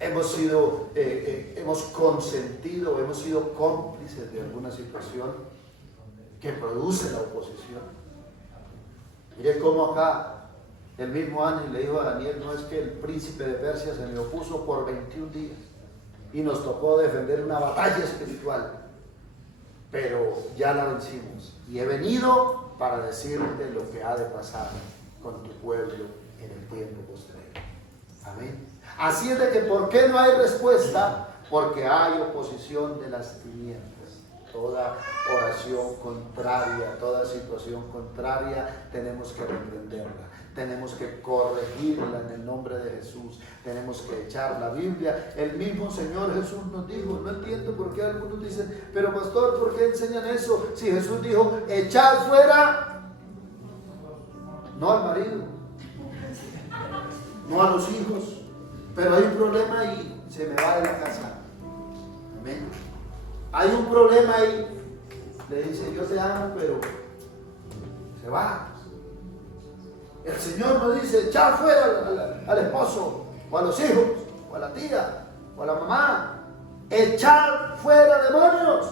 Hemos consentido, hemos sido cómplices de alguna situación que produce la oposición. Mire cómo acá el mismo ángel le dijo a Daniel: no es que el príncipe de Persia se me opuso por 21 días y nos tocó defender una batalla espiritual, pero ya la vencimos y he venido para decirte lo que ha de pasar con tu pueblo en el tiempo posterior. Amén. Así es de que, ¿por qué no hay respuesta? Porque hay oposición de las tinieblas. Toda oración contraria, toda situación contraria, tenemos que reprenderla, tenemos que corregirla en el nombre de Jesús, tenemos que echar la Biblia. El mismo Señor Jesús nos dijo, no entiendo por qué algunos dicen: pero pastor, ¿por qué enseñan eso? Si Jesús dijo: echad fuera, no al marido, no a los hijos, pero hay un problema y se me va de la casa. Amén. Hay un problema ahí. Le dice: yo te amo, pero se va. El Señor nos dice: echar fuera al esposo, o a los hijos, o a la tía, o a la mamá. Echar fuera demonios.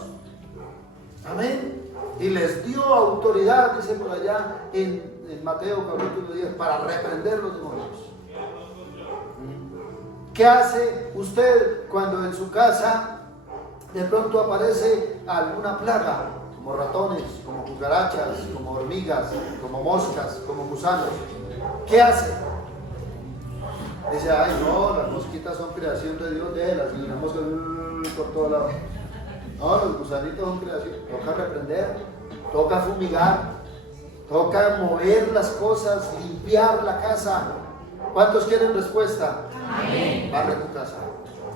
Amén. Y les dio autoridad, dice por allá en Mateo capítulo 10, para reprender los demonios. ¿Qué hace usted cuando en su casa de pronto aparece alguna plaga, como ratones, como cucarachas, como hormigas, como moscas, como gusanos? ¿Qué hace? Dice: ay, no, las mosquitas son creación de Dios, déjelas, y las moscas por todos lados. No, los gusanitos son creación. Toca reprender, toca fumigar, toca mover las cosas, limpiar la casa. ¿Cuántos quieren respuesta? Amén. Barre tu casa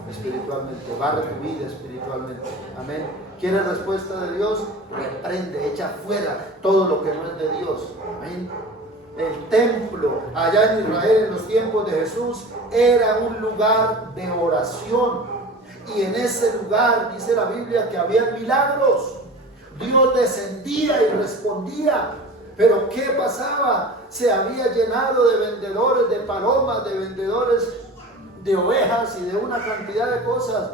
espiritualmente, barre tu vida espiritualmente. Amén. ¿Quieres respuesta de Dios? Reprende, echa fuera todo lo que no es de Dios. Amén. El templo allá en Israel en los tiempos de Jesús era un lugar de oración, y en ese lugar dice la Biblia que había milagros. Dios descendía y respondía. Pero ¿qué pasaba? Se había llenado de vendedores de palomas, de vendedores de ovejas y de una cantidad de cosas.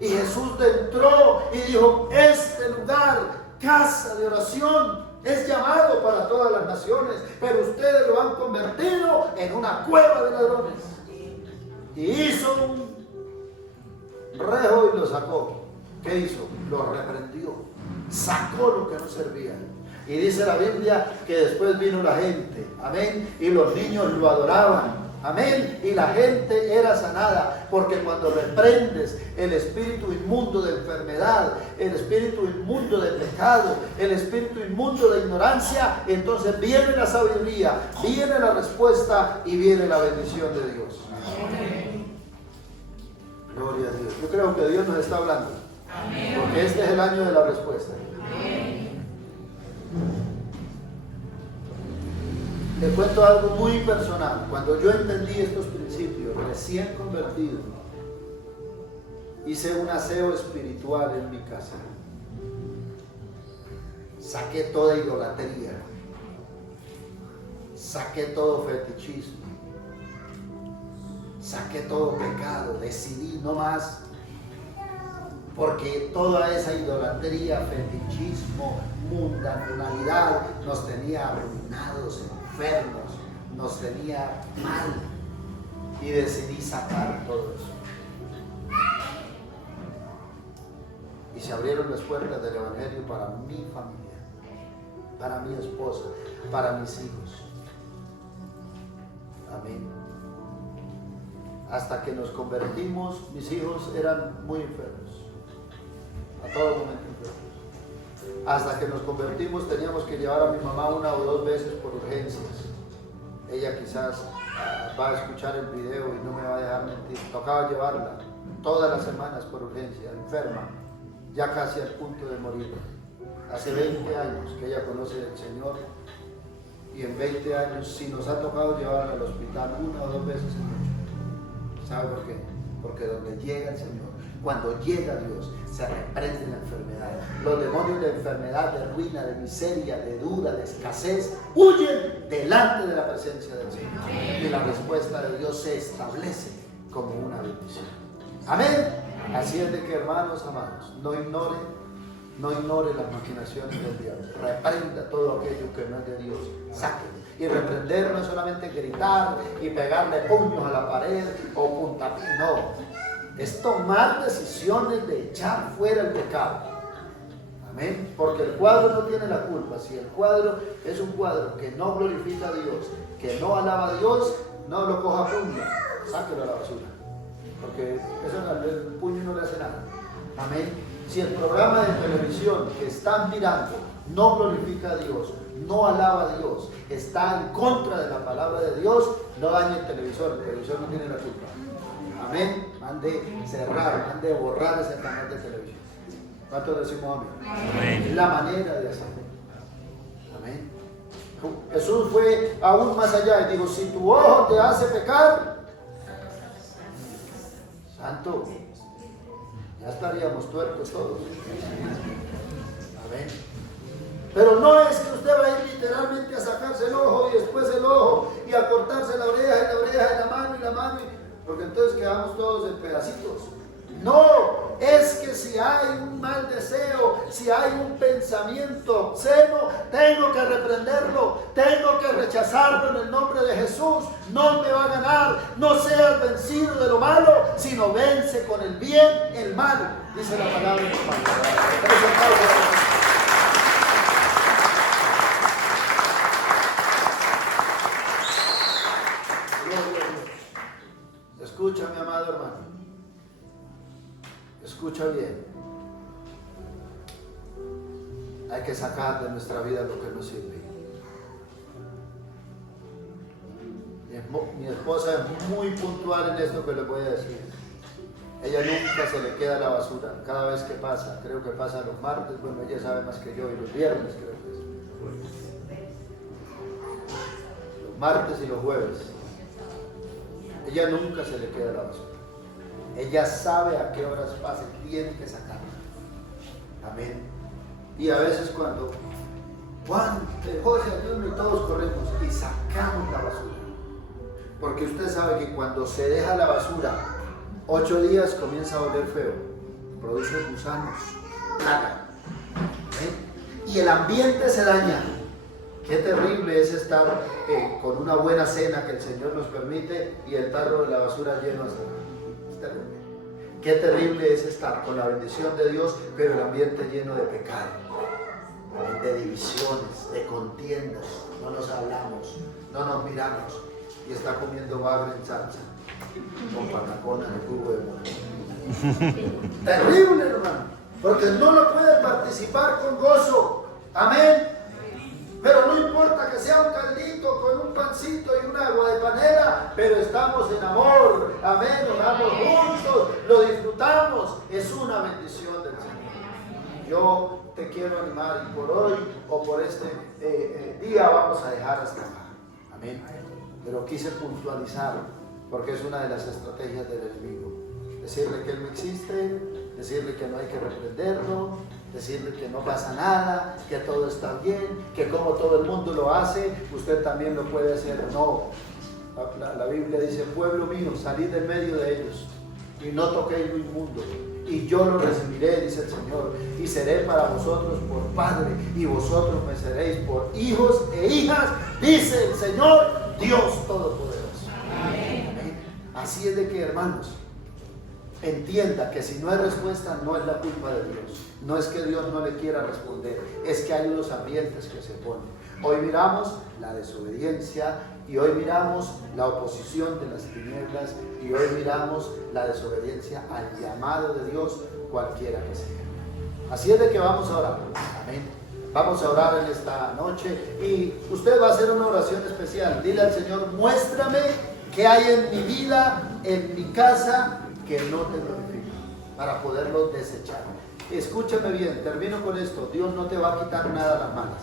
Y Jesús entró y dijo: este lugar, casa de oración, es llamado para todas las naciones, pero ustedes lo han convertido en una cueva de ladrones. Y hizo un rejo y lo sacó. ¿Qué hizo? Lo reprendió, sacó lo que no servía. Y dice la Biblia que después vino la gente, amén, y los niños lo adoraban, amén, y la gente era sanada, porque cuando reprendes el espíritu inmundo de enfermedad, el espíritu inmundo de pecado, el espíritu inmundo de ignorancia, entonces viene la sabiduría, viene la respuesta y viene la bendición de Dios. Amén. Gloria a Dios. Yo creo que Dios nos está hablando, amén, porque este es el año de la respuesta. Amén. Le cuento algo muy personal. Cuando yo entendí estos principios, recién convertido, hice un aseo espiritual en mi casa. Saqué toda idolatría, saqué todo fetichismo, saqué todo pecado. Decidí no más, porque toda esa idolatría, fetichismo, mundanalidad nos tenía arruinados, enfermos, nos tenía mal, y decidí sacar todo eso. Y se abrieron las puertas del Evangelio para mi familia, para mi esposa, para mis hijos. Amén. Hasta que nos convertimos, mis hijos eran muy enfermos, a todo momento enfermos. Hasta que nos convertimos teníamos que llevar a mi mamá 1 o 2 veces por urgencias. Ella quizás va a escuchar el video y no me va a dejar mentir. Tocaba llevarla todas las semanas por urgencia, enferma, ya casi al punto de morir. Hace 20 años que ella conoce al Señor y en 20 años sí nos ha tocado llevarla al hospital 1 o 2 veces en noche. ¿Sabe por qué? Porque donde llega el Señor, cuando llega Dios, se reprende la enfermedad. Los demonios de enfermedad, de ruina, de miseria, de duda, de escasez, huyen delante de la presencia del Señor. Y la respuesta de Dios se establece como una bendición. Amén. Así es de que, hermanos amados, no ignore las maquinaciones del diablo. Reprenda todo aquello que no es de Dios. Sáquenlo. Y reprender no es solamente gritar y pegarle puños a la pared o puntapié, no. Es tomar decisiones de echar fuera el pecado. Amén. Porque el cuadro no tiene la culpa. Si el cuadro es un cuadro que no glorifica a Dios, que no alaba a Dios, no lo coja a puño, sáquelo a la basura. Porque eso, el puño no le hace nada. Amén. Si el programa de televisión que están mirando no glorifica a Dios, no alaba a Dios, está en contra de la palabra de Dios, no dañe el televisor no tiene la culpa. Amén. Mande cerrar, mande borrar ese canal de televisión. ¿Cuántos decimos amén? Amén. Es la manera de hacerlo. Amén. Jesús fue aún más allá y dijo, si tu ojo te hace pecar, santo, ya estaríamos tuertos todos. Amén. Pero no es que usted va a ir literalmente a sacarse el ojo y después el ojo y a cortarse la oreja y la oreja y la mano, porque entonces quedamos todos en pedacitos. No, es que si hay un mal deseo, si hay un pensamiento obsceno, tengo que reprenderlo, tengo que rechazarlo en el nombre de Jesús. No me va a ganar, no seas vencido de lo malo, sino vence con el bien el mal, dice la palabra de Dios. Escucha, mi amado hermano. Escucha bien. Hay que sacar de nuestra vida lo que no sirve. Mi esposa es muy puntual en esto que les voy a decir. Ella nunca se le queda la basura. Cada vez que pasa, creo que pasa los martes, bueno, ella sabe más que yo, y los viernes creo que es. Los martes y los jueves. Ella nunca se le queda la basura. Ella sabe a qué horas pasa, tiene que sacarla. Amén. Y a veces cuando Juan, José, Dios y todos corremos y sacamos la basura. Porque usted sabe que cuando se deja la basura, 8 días comienza a oler feo. Produce gusanos, plaga. Y el ambiente se daña. Qué terrible es estar con una buena cena que el Señor nos permite y el tarro de la basura lleno hasta acá. Es terrible. Qué terrible es estar con la bendición de Dios, pero el ambiente lleno de pecado, de divisiones, de contiendas. No nos hablamos, no nos miramos y está comiendo bagre en salsa con patacona de jugo de mora. Terrible, hermano, porque no lo puede participar con gozo. Amén. Pero no importa que sea un caldito con un pancito y un agua de panela, pero estamos en amor. Amén, oramos juntos, lo disfrutamos. Es una bendición del Señor. Yo te quiero animar y por hoy o por este día vamos a dejar hasta acá. Amén. Pero quise puntualizar porque es una de las estrategias del enemigo. Decirle que Él no existe, decirle que no hay que reprenderlo, decirle que no pasa nada, que todo está bien, que como todo el mundo lo hace, usted también lo puede hacer. No, la Biblia dice, pueblo mío, salid del medio de ellos y no toquéis lo inmundo, y yo lo recibiré, dice el Señor, y seré para vosotros por Padre, y vosotros me seréis por hijos e hijas, dice el Señor, Dios Todopoderoso. Amén. Así es de que, hermanos, entienda que si no hay respuesta, no es la culpa de Dios. No es que Dios no le quiera responder, es que hay unos ambientes que se ponen. Hoy miramos la desobediencia y hoy miramos la oposición de las tinieblas y hoy miramos la desobediencia al llamado de Dios, cualquiera que sea. Así es de que vamos a orar. Amén. Vamos a orar en esta noche y usted va a hacer una oración especial. Dile al Señor, muéstrame qué hay en mi vida, en mi casa, que no te glorifica, para poderlo desechar. Escúchame bien, termino con esto. Dios no te va a quitar nada de las manos.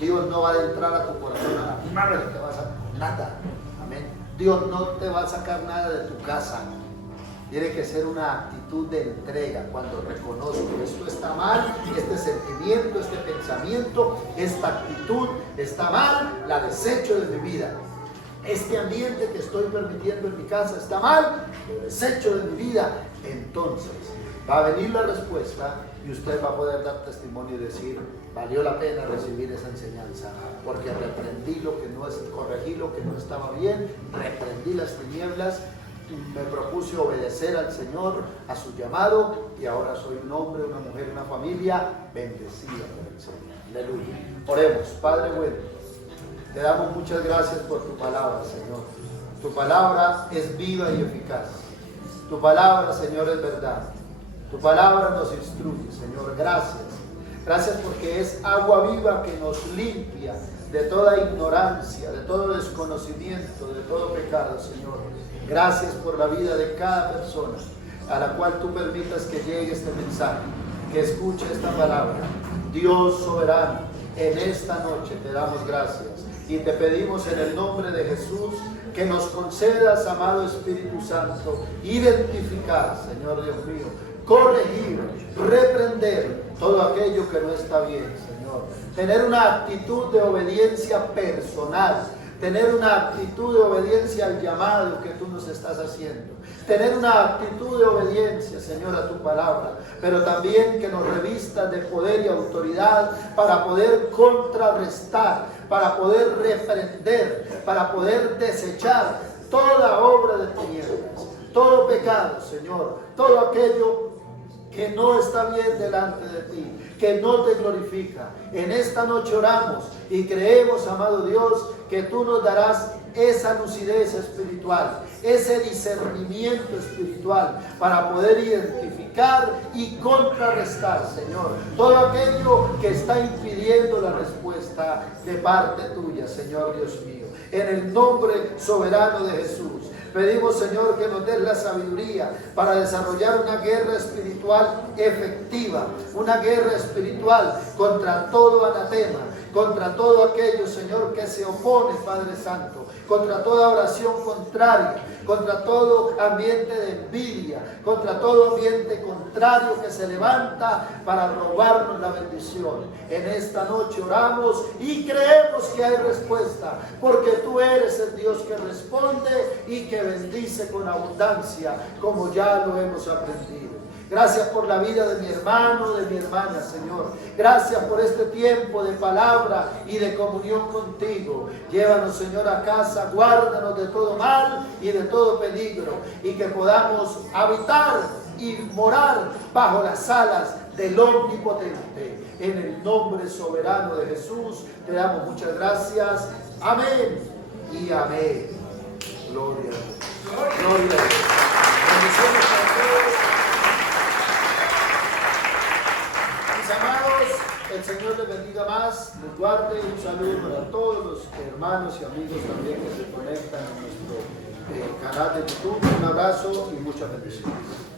Dios no va a entrar a tu corazón a la madre que te va a sacar nada. Amén. Dios no te va a sacar nada de tu casa. Tiene que ser una actitud de entrega. Cuando reconozco que esto está mal, este sentimiento, este pensamiento, esta actitud está mal, la desecho de mi vida. Este ambiente que estoy permitiendo en mi casa está mal, lo desecho de mi vida. Entonces va a venir la respuesta y usted va a poder dar testimonio y decir, valió la pena recibir esa enseñanza, porque reprendí lo que no es, corregí lo que no estaba bien, reprendí las tinieblas, me propuse obedecer al Señor, a su llamado, y ahora soy un hombre, una mujer, una familia bendecida por el Señor. Aleluya. Oremos. Padre bueno, te damos muchas gracias por tu palabra, Señor. Tu palabra es viva y eficaz. Tu palabra, Señor, es verdad. Tu palabra nos instruye, Señor. Gracias. Gracias porque es agua viva que nos limpia de toda ignorancia, de todo desconocimiento, de todo pecado, Señor. Gracias por la vida de cada persona a la cual tú permitas que llegue este mensaje, que escuche esta palabra. Dios soberano, en esta noche te damos gracias y te pedimos en el nombre de Jesús que nos concedas, amado Espíritu Santo, identificar, Señor Dios mío, corregir, reprender todo aquello que no está bien, Señor. Tener una actitud de obediencia personal, tener una actitud de obediencia al llamado que tú nos estás haciendo, tener una actitud de obediencia, Señor, a tu palabra, pero también que nos revistas de poder y autoridad para poder contrarrestar, para poder reprender, para poder desechar toda obra de tinieblas, todo pecado, Señor, todo aquello que no está bien delante de ti, que no te glorifica. En esta noche oramos y creemos, amado Dios, que tú nos darás esa lucidez espiritual, ese discernimiento espiritual para poder identificar y contrarrestar, Señor, todo aquello que está impidiendo la respuesta de parte tuya, Señor Dios mío. En el nombre soberano de Jesús, pedimos, Señor, que nos des la sabiduría para desarrollar una guerra espiritual efectiva, una guerra espiritual contra todo anatema, contra todo aquello, Señor, que se opone, Padre Santo, contra toda oración contraria, contra todo ambiente de envidia, contra todo ambiente contrario que se levanta para robarnos la bendición. En esta noche oramos y creemos que hay respuesta, porque tú eres el Dios que responde y que bendice con abundancia, como ya lo hemos aprendido. Gracias por la vida de mi hermano, de mi hermana, Señor. Gracias por este tiempo de palabra y de comunión contigo. Llévanos, Señor, a casa, guárdanos de todo mal y de todo peligro, y que podamos habitar y morar bajo las alas del Omnipotente. En el nombre soberano de Jesús te damos muchas gracias. Amén y amén. Gloria a Dios. Gloria a Dios. Bendiciones a todos. Amados, el Señor les bendiga más, les guarde. Un saludo para todos los hermanos y amigos también que se conectan a nuestro canal de YouTube. Un abrazo y muchas bendiciones.